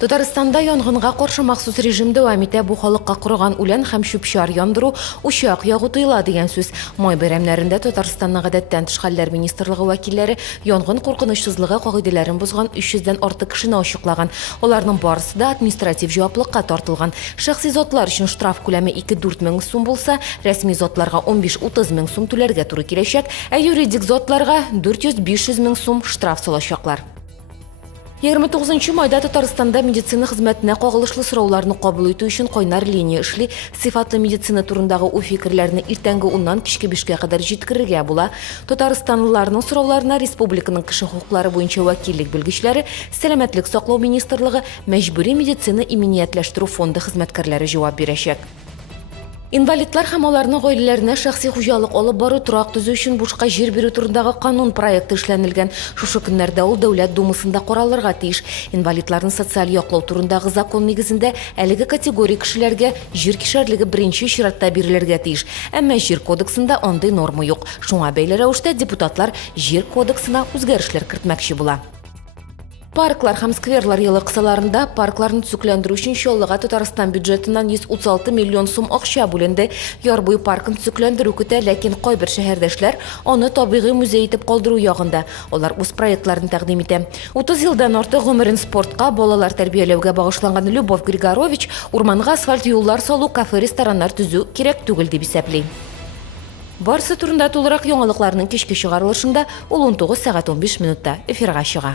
Татарстанда янгынга каршы махсус режим дәвам итә. Бу халыкка корган үлән һәм чүп-чар яндыру, учак ягу тыела дигән сүз. Май бәйрәмнәрендә Татарстанның гадәттән тыш хәлләр министрлыгы вәкилләре янгын куркынычсызлыгы кагыйдәләрен бузган 300 дән артык кешене ачыклаган. Аларның барысы да административ җаваплылыкка тартылган. Шәхси затлар өчен штраф күләме 2-4 мең сум булса, рәсми затларга 15-30 мең сум түләргә туры киләчәк, ә юридик затларга 400-500 мең сум штраф салачаклар. 29 майда Татарстанда медицина хезмәтенә кагылышлы сорауларны кабул итү өчен кайнар линия эшли. Сыйфатлы медицина турындагы у фикерләрне иртәнге 10-нан кичке 5-кә кадәр җиткерергә була. Татарстанлыларның сорауларына республиканың кеше хукуклары буенча вәкиллек белгечләре, сәламәтлек саклау министрлыгы, мәҗбүри медицина иминиятләштерү фонды хезмәткәрләре җавап бирәчәк. Инвалидлар һәм аларның гаиләләренә шәхси хуҗалык алып бару, торак төзү өчен бушка җир бирү турындагы канун проекты эшләнелгән. Шушы көннәрдә ул дәүләт думасында каралырга тиеш. Инвалидларны социаль яклау турындагы закон нигезендә әлеге категория кешеләргә җир кишәрлеге беренче чиратта бирелергә тиеш. Әмма җир кодексында андый норма юк. Шуңа бәйле рәвештә депутатлар җир кодексына үзгәрешләр кертмәкче була. Парклар һәм скверлар елы кысаларында паркларны төзекләндерү өчен чаллыга Татарстан бюджетыннан 136 миллион сум акча бүленде. Ярбуй паркын төзекләндерү көтә, ләкин кайбер шәһәрдәшләр аны табигый музей итеп калдыру ягында. Алар үз проектларын тәкъдим итә. 30 елдан артык гомерен спортка, балалар тәрбияләүгә багышланган Любовь Григорович урманга асфальт юллар салу, кафе-рестораннар төзү кирәк түгел дип исәпли. Барысы турында тулырак яңалыкларның кичке чыгарылышында ул 19:15 эфирга чыга.